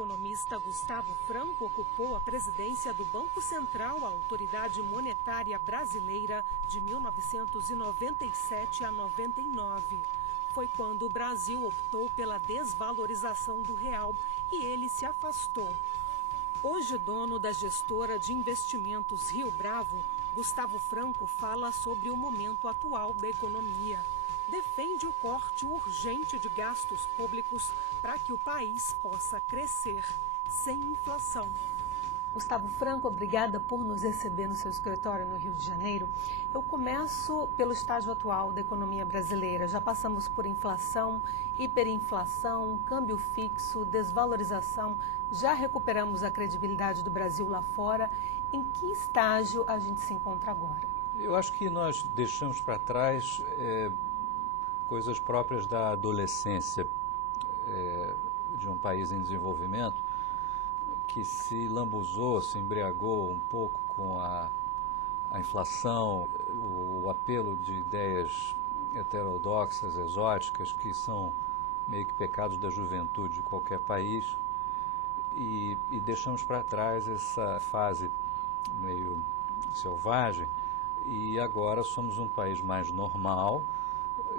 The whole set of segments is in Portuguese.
economista Gustavo Franco ocupou a presidência do Banco Central, a autoridade monetária brasileira, de 1997 a 99. Foi quando o Brasil optou pela desvalorização do real e ele se afastou. Hoje dono da gestora de investimentos Rio Bravo, Gustavo Franco fala sobre o momento atual da economia. Defende o corte urgente de gastos públicos para que o país possa crescer sem inflação. Gustavo Franco, obrigada por nos receber no seu escritório no Rio de Janeiro. Eu começo pelo estágio atual da economia brasileira. Já passamos por inflação, hiperinflação, câmbio fixo, desvalorização. Já recuperamos a credibilidade do Brasil lá fora. Em que estágio a gente se encontra agora? Eu acho que nós deixamos para trás coisas próprias da adolescência de um país em desenvolvimento, que se lambuzou, se embriagou um pouco com a inflação, o apelo de ideias heterodoxas, exóticas, que são meio que pecados da juventude de qualquer país, e deixamos para trás essa fase meio selvagem, e agora somos um país mais normal,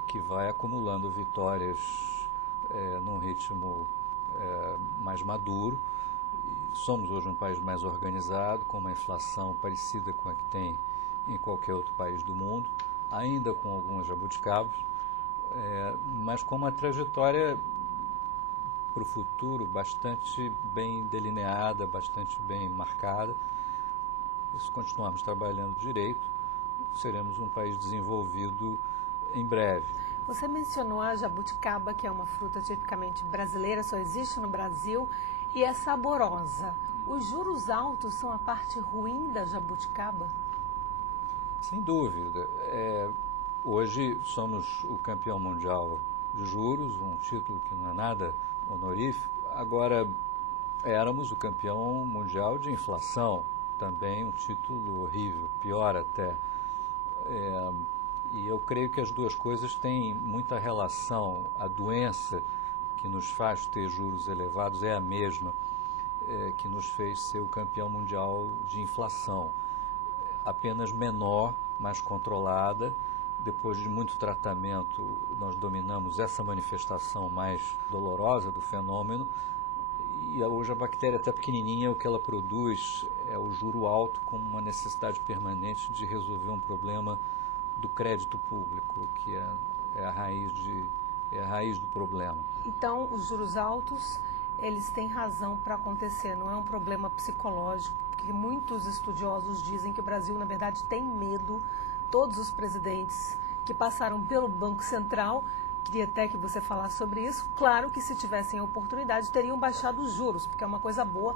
que vai acumulando vitórias num ritmo mais maduro. Somos hoje um país mais organizado, com uma inflação parecida com a que tem em qualquer outro país do mundo, ainda com algumas jabuticabas, mas com uma trajetória para o futuro bastante bem delineada, bastante bem marcada. E se continuarmos trabalhando direito, seremos um país desenvolvido em breve. Você mencionou a jabuticaba, que é uma fruta tipicamente brasileira, só existe no Brasil, e é saborosa. Os juros altos são a parte ruim da jabuticaba? Sem dúvida. Hoje somos o campeão mundial de juros, um título que não é nada honorífico. Agora, éramos o campeão mundial de inflação, também um título horrível, pior até. E eu creio que as duas coisas têm muita relação. A doença que nos faz ter juros elevados é a mesma que nos fez ser o campeão mundial de inflação. Apenas menor, mais controlada. Depois de muito tratamento, nós dominamos essa manifestação mais dolorosa do fenômeno. E hoje a bactéria até pequenininha, o que ela produz é o juro alto como uma necessidade permanente de resolver um problema do crédito público, que é a raiz do problema. Então, os juros altos, eles têm razão para acontecer, não é um problema psicológico, porque muitos estudiosos dizem que o Brasil, na verdade, tem medo. Todos os presidentes que passaram pelo Banco Central, queria até que você falasse sobre isso, claro que se tivessem a oportunidade, teriam baixado os juros, porque é uma coisa boa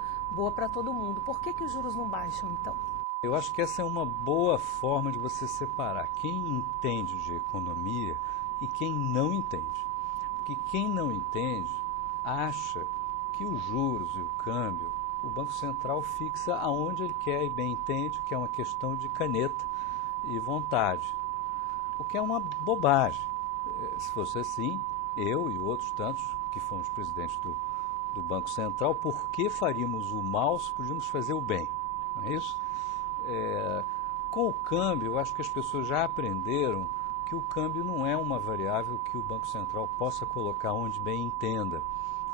para todo mundo. Por que os juros não baixam, então? Eu acho que essa é uma boa forma de você separar quem entende de economia e quem não entende. Porque quem não entende acha que os juros e o câmbio, o Banco Central fixa aonde ele quer e bem entende, que é uma questão de caneta e vontade. O que é uma bobagem. Se fosse assim, eu e outros tantos que fomos presidentes do Banco Central, por que faríamos o mal se podíamos fazer o bem? Não é isso? Com o câmbio, eu acho que as pessoas já aprenderam que o câmbio não é uma variável que o Banco Central possa colocar onde bem entenda,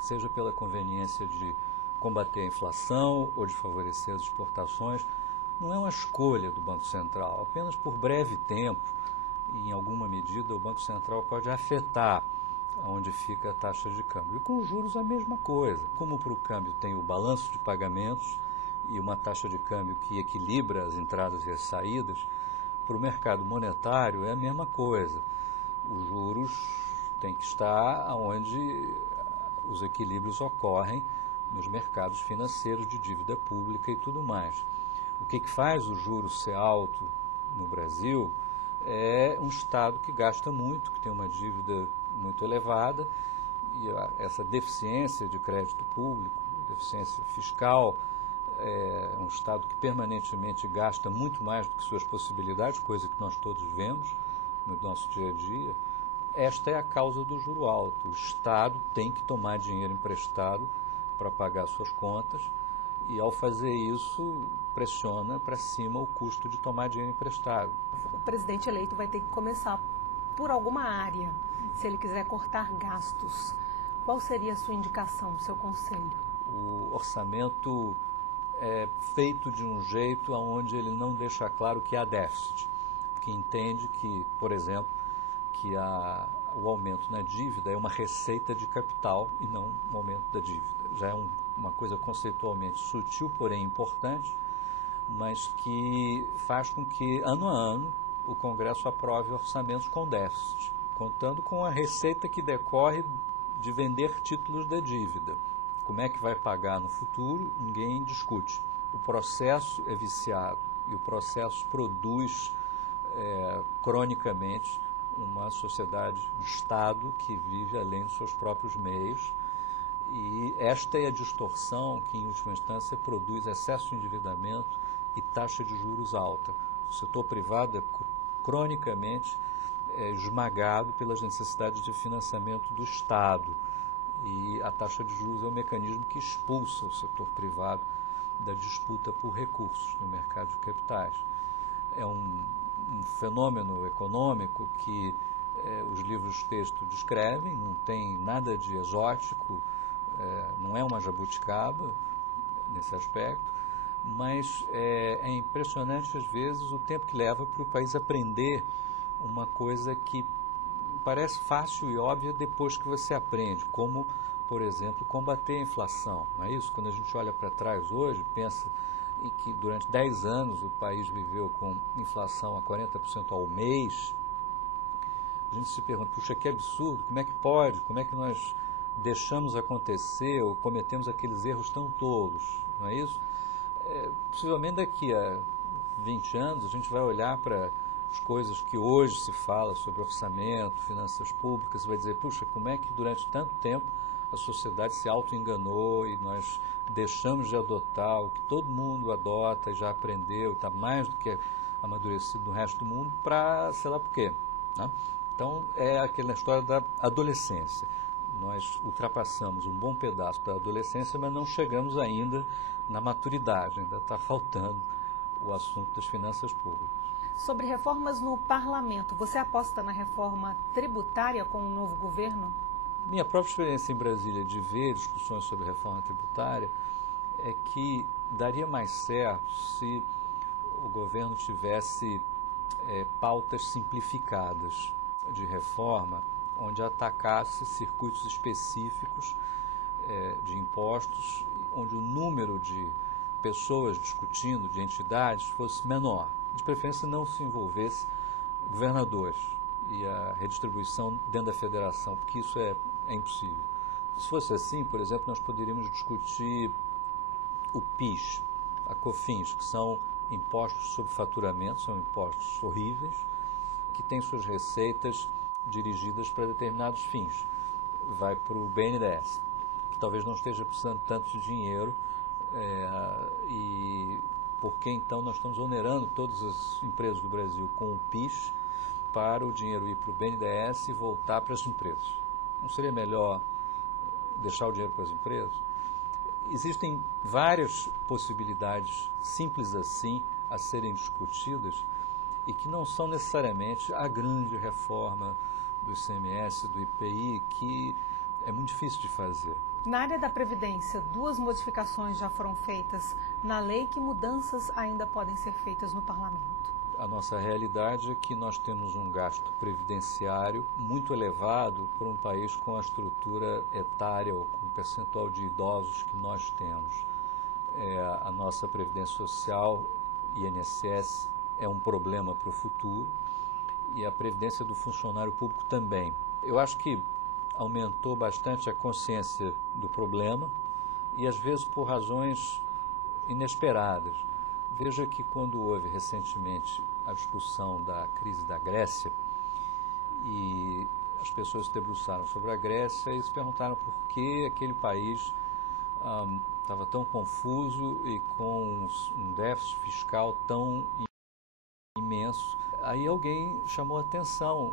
seja pela conveniência de combater a inflação ou de favorecer as exportações. Não é uma escolha do Banco Central, apenas por breve tempo, e em alguma medida, o Banco Central pode afetar onde fica a taxa de câmbio. E com os juros a mesma coisa. Como para o câmbio tem o balanço de pagamentos e uma taxa de câmbio que equilibra as entradas e as saídas, para o mercado monetário é a mesma coisa. Os juros têm que estar onde os equilíbrios ocorrem nos mercados financeiros de dívida pública e tudo mais. O que faz o juros ser alto no Brasil é um Estado que gasta muito, que tem uma dívida muito elevada, e essa deficiência de crédito público, deficiência fiscal, é um Estado que permanentemente gasta muito mais do que suas possibilidades, coisa que nós todos vemos no nosso dia a dia. Esta é a causa do juro alto. O Estado tem que tomar dinheiro emprestado para pagar suas contas e, ao fazer isso, pressiona para cima o custo de tomar dinheiro emprestado. O presidente eleito vai ter que começar por alguma área, se ele quiser cortar gastos. Qual seria a sua indicação, o seu conselho? O orçamento é feito de um jeito onde ele não deixa claro que há déficit, que entende que, por exemplo, que o aumento na dívida é uma receita de capital e não um aumento da dívida. Já é uma coisa conceitualmente sutil, porém importante, mas que faz com que, ano a ano, o Congresso aprove orçamentos com déficit, contando com a receita que decorre de vender títulos da dívida. Como é que vai pagar no futuro, ninguém discute. O processo é viciado e o processo produz cronicamente uma sociedade, um Estado que vive além dos seus próprios meios, e esta é a distorção que, em última instância, produz excesso de endividamento e taxa de juros alta. O setor privado é cronicamente esmagado pelas necessidades de financiamento do Estado, e a taxa de juros é um mecanismo que expulsa o setor privado da disputa por recursos no mercado de capitais. É um fenômeno econômico que os livros de texto descrevem, não tem nada de exótico, não é uma jabuticaba nesse aspecto, mas é impressionante às vezes o tempo que leva para o país aprender uma coisa que parece fácil e óbvia depois que você aprende, como, por exemplo, combater a inflação. Não é isso? Quando a gente olha para trás hoje, pensa em que durante 10 anos o país viveu com inflação a 40% ao mês, a gente se pergunta, puxa, que absurdo, como é que pode? Como é que nós deixamos acontecer ou cometemos aqueles erros tão tolos? Não é isso? Possivelmente daqui a 20 anos a gente vai olhar para as coisas que hoje se fala sobre orçamento, finanças públicas, vai dizer, puxa, como é que durante tanto tempo a sociedade se auto-enganou e nós deixamos de adotar o que todo mundo adota e já aprendeu, está mais do que amadurecido no resto do mundo, para sei lá por quê. Né? Então, é aquela história da adolescência. Nós ultrapassamos um bom pedaço da adolescência, mas não chegamos ainda na maturidade, ainda está faltando o assunto das finanças públicas. Sobre reformas no parlamento, você aposta na reforma tributária com o novo governo? Minha própria experiência em Brasília de ver discussões sobre reforma tributária é que daria mais certo se o governo tivesse pautas simplificadas de reforma, onde atacasse circuitos específicos de impostos, onde o número de pessoas discutindo, de entidades, fosse menor. De preferência não se envolvesse governadores e a redistribuição dentro da federação, porque isso é impossível. Se fosse assim, por exemplo, nós poderíamos discutir o PIS, a COFINS, que são impostos sobre faturamento, são impostos horríveis, que têm suas receitas dirigidas para determinados fins. Vai para o BNDES, que talvez não esteja precisando tanto de dinheiro, e porque então nós estamos onerando todas as empresas do Brasil com o PIS para o dinheiro ir para o BNDES e voltar para as empresas. Não seria melhor deixar o dinheiro para as empresas? Existem várias possibilidades simples assim a serem discutidas e que não são necessariamente a grande reforma do ICMS, do IPI, que é muito difícil de fazer. Na área da Previdência, 2 modificações já foram feitas na lei. Que mudanças ainda podem ser feitas no Parlamento? A nossa realidade é que nós temos um gasto previdenciário muito elevado para um país com a estrutura etária ou com o percentual de idosos que nós temos. A nossa Previdência Social, INSS, é um problema para o futuro e a Previdência do funcionário público também. Eu acho que aumentou bastante a consciência do problema e às vezes por razões inesperadas. Veja que quando houve recentemente a discussão da crise da Grécia e as pessoas se debruçaram sobre a Grécia e se perguntaram por que aquele país estava tão confuso e com um déficit fiscal tão imenso. Aí alguém chamou a atenção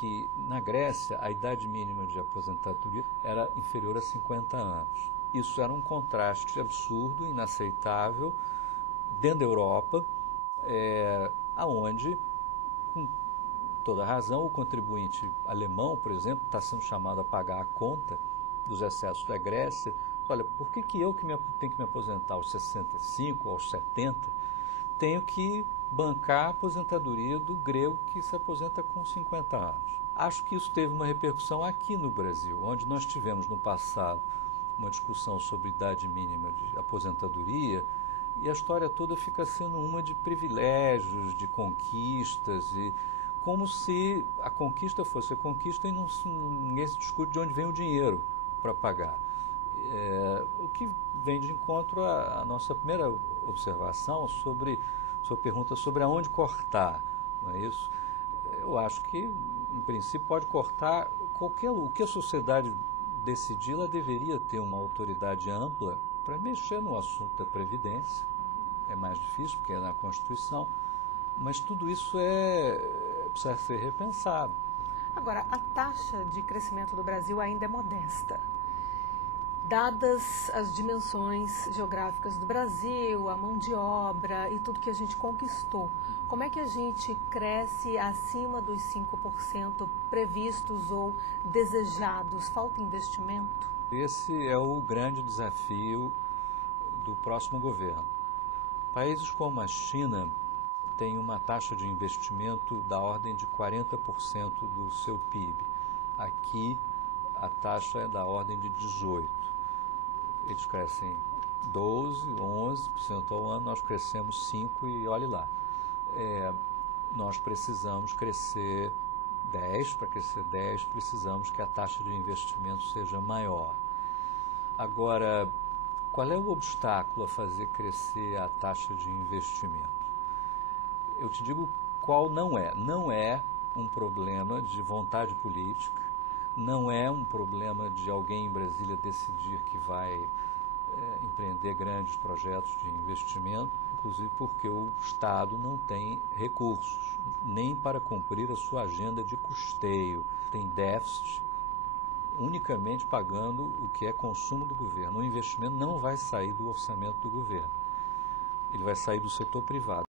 que na Grécia a idade mínima de aposentadoria era inferior a 50 anos. Isso era um contraste absurdo, inaceitável, dentro da Europa, aonde, com toda razão, o contribuinte alemão, por exemplo, está sendo chamado a pagar a conta dos excessos da Grécia. Olha, por que eu tenho que me aposentar aos 65, aos 70, tenho que bancar a aposentadoria do grego que se aposenta com 50 anos? Acho que isso teve uma repercussão aqui no Brasil, onde nós tivemos no passado uma discussão sobre idade mínima de aposentadoria, e a história toda fica sendo uma de privilégios, de conquistas, e como se a conquista fosse a conquista e ninguém se discute de onde vem o dinheiro para pagar. O que vem de encontro à nossa primeira observação sobre sua pergunta sobre aonde cortar, não é isso? Eu acho que, em princípio, pode cortar o que a sociedade decidir. Ela deveria ter uma autoridade ampla para mexer no assunto da Previdência. É mais difícil, porque é na Constituição, mas tudo isso precisa ser repensado. Agora, a taxa de crescimento do Brasil ainda é modesta. Dadas as dimensões geográficas do Brasil, a mão de obra e tudo que a gente conquistou, como é que a gente cresce acima dos 5% previstos ou desejados? Falta investimento? Esse é o grande desafio do próximo governo. Países como a China têm uma taxa de investimento da ordem de 40% do seu PIB. Aqui, a taxa é da ordem de 18%. Eles crescem 12%, 11% ao ano, nós crescemos 5% e olhe lá. Nós precisamos crescer 10%, para crescer 10% precisamos que a taxa de investimento seja maior. Agora, qual é o obstáculo a fazer crescer a taxa de investimento? Eu te digo qual não é. Não é um problema de vontade política, não é um problema de alguém em Brasília decidir que vai empreender grandes projetos de investimento, inclusive porque o Estado não tem recursos, nem para cumprir a sua agenda de custeio. Tem déficit unicamente pagando o que é consumo do governo. O investimento não vai sair do orçamento do governo, ele vai sair do setor privado.